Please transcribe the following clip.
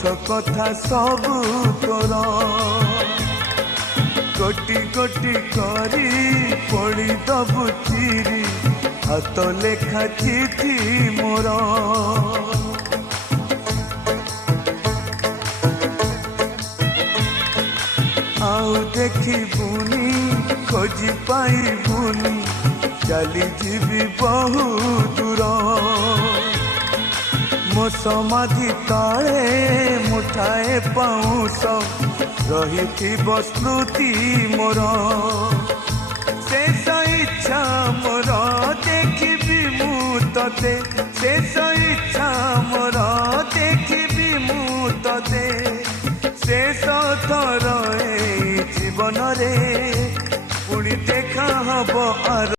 ପଛ କଥା ସବୁ ତୋର ଗୋଟି ଗୋଟି କରି ପଡ଼ିଦବୁ ଚିରି ହାତ ଲେଖା ଚିଠି ମୋର ଆଉ ଦେଖିବୁନି ଖୋଜି ପାଇବୁନି ଚାଲିଯିବି ବହୁ ଦୂର ମୋ ସମାଧି ତଳେ ମୁଠାଏ ପାଉଁଶ ରହିଥିବ ସ୍ମୃତି ମୋର ଶେଷ ଇଚ୍ଛା ମୋର ଦେଖିବି ମୁଁ ତତେ ଶେଷ ଇଚ୍ଛା ମୋର